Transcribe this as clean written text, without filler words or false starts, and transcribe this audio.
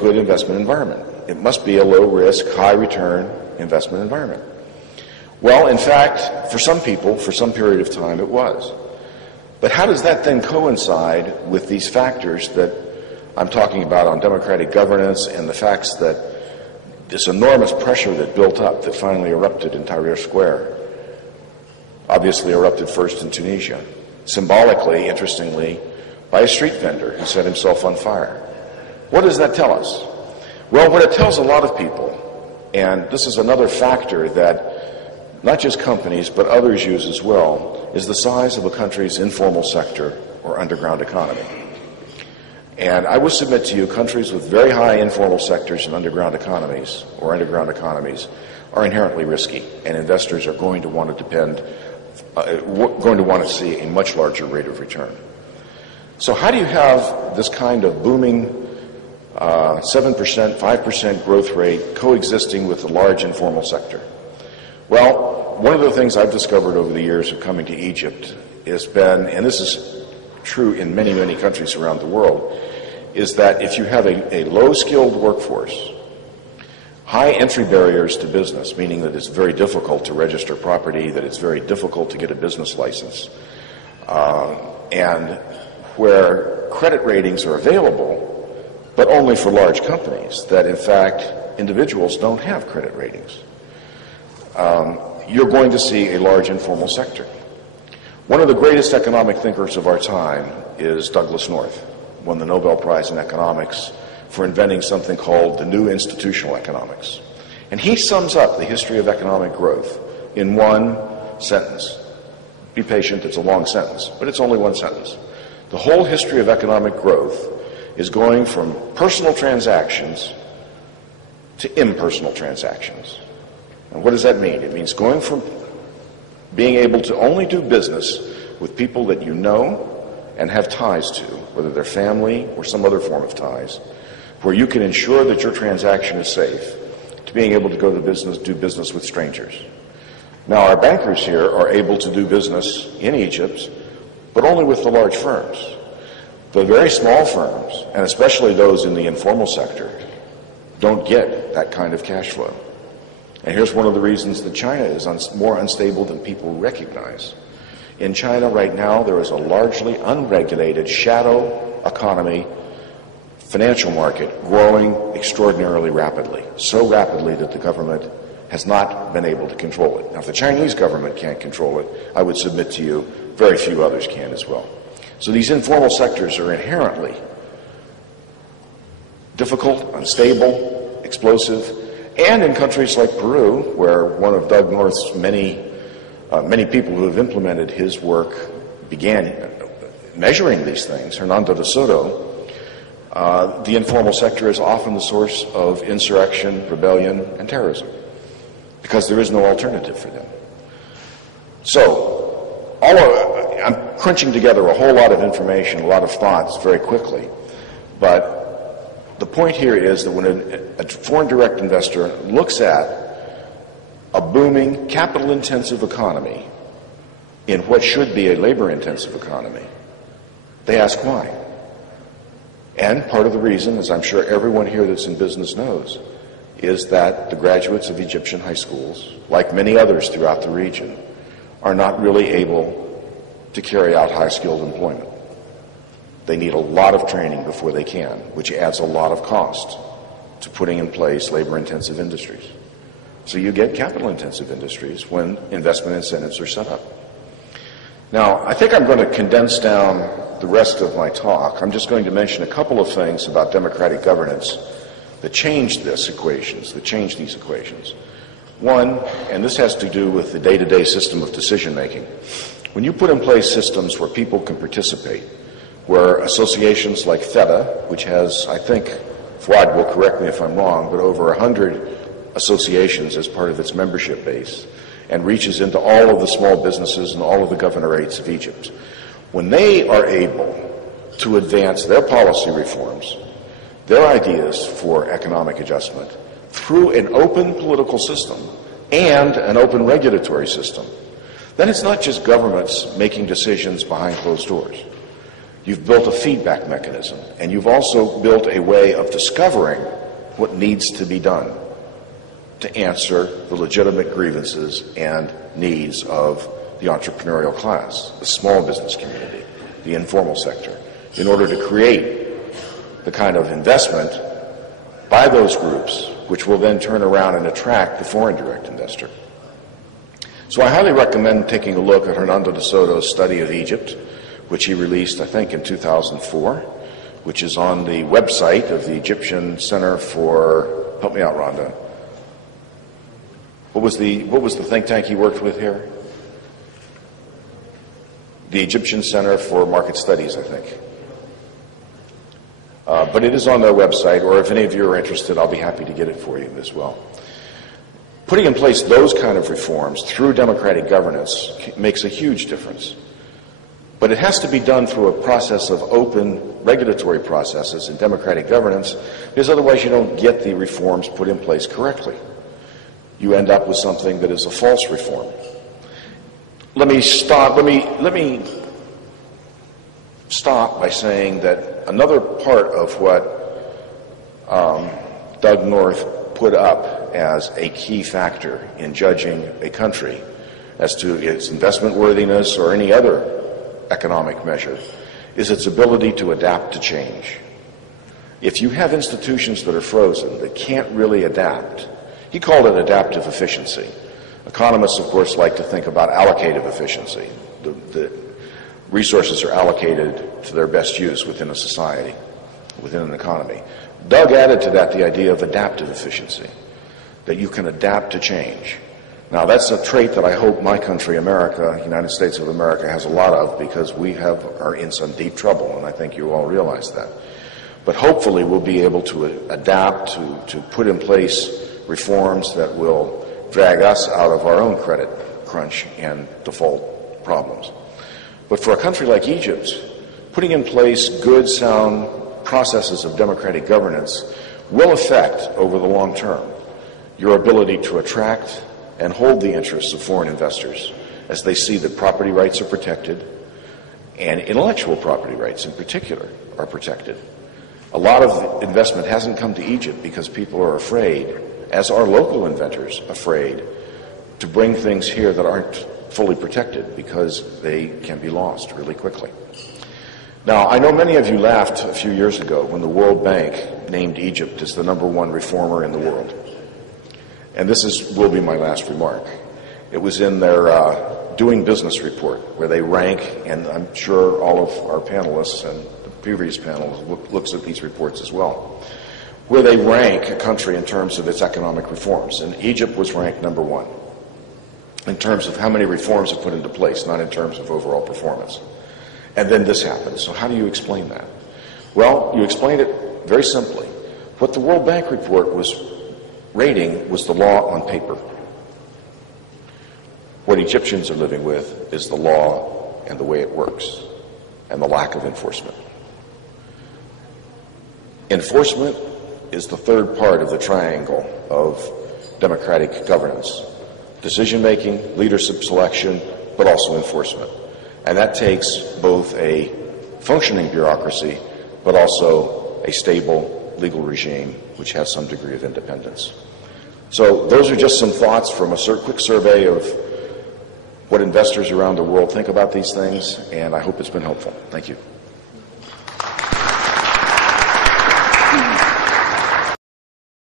good investment environment. It must be a low-risk, high-return investment environment. Well, in fact, for some people, for some period of time, it was. But how does that then coincide with these factors that I'm talking about on democratic governance and the facts that this enormous pressure that built up, that finally erupted in Tahrir Square, obviously erupted first in Tunisia, symbolically, interestingly, by a street vendor who set himself on fire? What does that tell us? Well, what it tells a lot of people, and this is another factor that not just companies but others use as well, is the size of a country's informal sector or underground economy. And I would submit to you, countries with very high informal sectors and underground economies or underground economies are inherently risky, and investors are going to want to see a much larger rate of return. So how do you have this kind of booming 7%, 5% growth rate coexisting with the large informal sector? Well, one of the things I've discovered over the years of coming to Egypt has been, and this is true in many, many countries around the world, is that if you have a low-skilled workforce, high entry barriers to business, meaning that it's very difficult to register property, that it's very difficult to get a business license, and where credit ratings are available, but only for large companies, that in fact individuals don't have credit ratings, you're going to see a large informal sector. One of the greatest economic thinkers of our time is Douglass North, won the Nobel Prize in Economics for inventing something called the new institutional economics. And he sums up the history of economic growth in one sentence. Be patient, it's a long sentence, but it's only one sentence. The whole history of economic growth is going from personal transactions to impersonal transactions. And what does that mean? It means going from being able to only do business with people that you know and have ties to, whether they're family or some other form of ties, where you can ensure that your transaction is safe, to being able to go to business, do business with strangers. Now, our bankers here are able to do business in Egypt, but only with the large firms. The very small firms, and especially those in the informal sector, don't get that kind of cash flow. And here's one of the reasons that China is more unstable than people recognize. In China right now, there is a largely unregulated shadow economy financial market growing extraordinarily rapidly, so rapidly that the government has not been able to control it. Now, if the Chinese government can't control it, I would submit to you very few others can as well. So these informal sectors are inherently difficult, unstable, explosive, and in countries like Peru, where one of Doug North's many people who have implemented his work began measuring these things, Hernando de Soto, the informal sector is often the source of insurrection, rebellion, and terrorism, because there is no alternative for them. So, I'm crunching together a whole lot of information, a lot of thoughts very quickly, but the point here is that when a foreign direct investor looks at a booming, capital-intensive economy in what should be a labor-intensive economy, they ask why. And part of the reason, as I'm sure everyone here that's in business knows, is that the graduates of Egyptian high schools, like many others throughout the region, are not really able to carry out high-skilled employment. They need a lot of training before they can, which adds a lot of cost to putting in place labor-intensive industries. So you get capital-intensive industries when investment incentives are set up. Now, I think I'm going to condense down the rest of my talk. I'm just going to mention a couple of things about democratic governance that change these equations. One, and this has to do with the day-to-day system of decision-making. When you put in place systems where people can participate, where associations like FETA, which has, I think, Fuad will correct me if I'm wrong, but over 100 associations as part of its membership base, and reaches into all of the small businesses and all of the governorates of Egypt, when they are able to advance their policy reforms, their ideas for economic adjustment, through an open political system and an open regulatory system, then it's not just governments making decisions behind closed doors. You've built a feedback mechanism, and you've also built a way of discovering what needs to be done to answer the legitimate grievances and needs of the entrepreneurial class, the small business community, the informal sector, in order to create the kind of investment by those groups which will then turn around and attract the foreign direct investor. So I highly recommend taking a look at Hernando de Soto's study of Egypt, which he released, I think, in 2004, which is on the website of the Egyptian Center for, help me out, Rhonda. What was the think tank he worked with here? The Egyptian Center for Market Studies, I think. But it is on their website, or if any of you are interested, I'll be happy to get it for you as well. Putting in place those kind of reforms through democratic governance makes a huge difference. But it has to be done through a process of open regulatory processes and democratic governance, because otherwise you don't get the reforms put in place correctly. You end up with something that is a false reform. Let me stop by saying that another part of what Doug North put up as a key factor in judging a country as to its investment worthiness or any other economic measure is its ability to adapt to change. If you have institutions that are frozen, that can't really adapt, he called it adaptive efficiency. Economists, of course, like to think about allocative efficiency. The resources are allocated to their best use within a society, within an economy. Doug added to that the idea of adaptive efficiency, that you can adapt to change. Now, that's a trait that I hope my country, America, United States of America, has a lot of, because we are in some deep trouble, and I think you all realize that. But hopefully we'll be able to adapt, to put in place reforms that will drag us out of our own credit crunch and default problems. But for a country like Egypt, putting in place good, sound processes of democratic governance will affect, over the long term, your ability to attract and hold the interests of foreign investors as they see that property rights are protected, and intellectual property rights in particular are protected. A lot of investment hasn't come to Egypt because people are afraid, as are local inventors afraid, to bring things here that aren't fully protected because they can be lost really quickly. Now, I know many of you laughed a few years ago when the World Bank named Egypt as the #1 reformer in the world. And this will be my last remark. It was in their Doing Business report, where they rank, and I'm sure all of our panelists and the previous panel looks at these reports as well, where they rank a country in terms of its economic reforms. And Egypt was ranked #1 in terms of how many reforms it put into place, not in terms of overall performance. And then this happened. So how do you explain that? Well, you explain it very simply. What the World Bank report was rating was the law on paper. What Egyptians are living with is the law and the way it works, and the lack of enforcement. Enforcement is the third part of the triangle of democratic governance. Decision-making, leadership selection, but also enforcement. And that takes both a functioning bureaucracy, but also a stable legal regime which has some degree of independence. So those are just some thoughts from a quick survey of what investors around the world think about these things, and I hope it's been helpful. Thank you.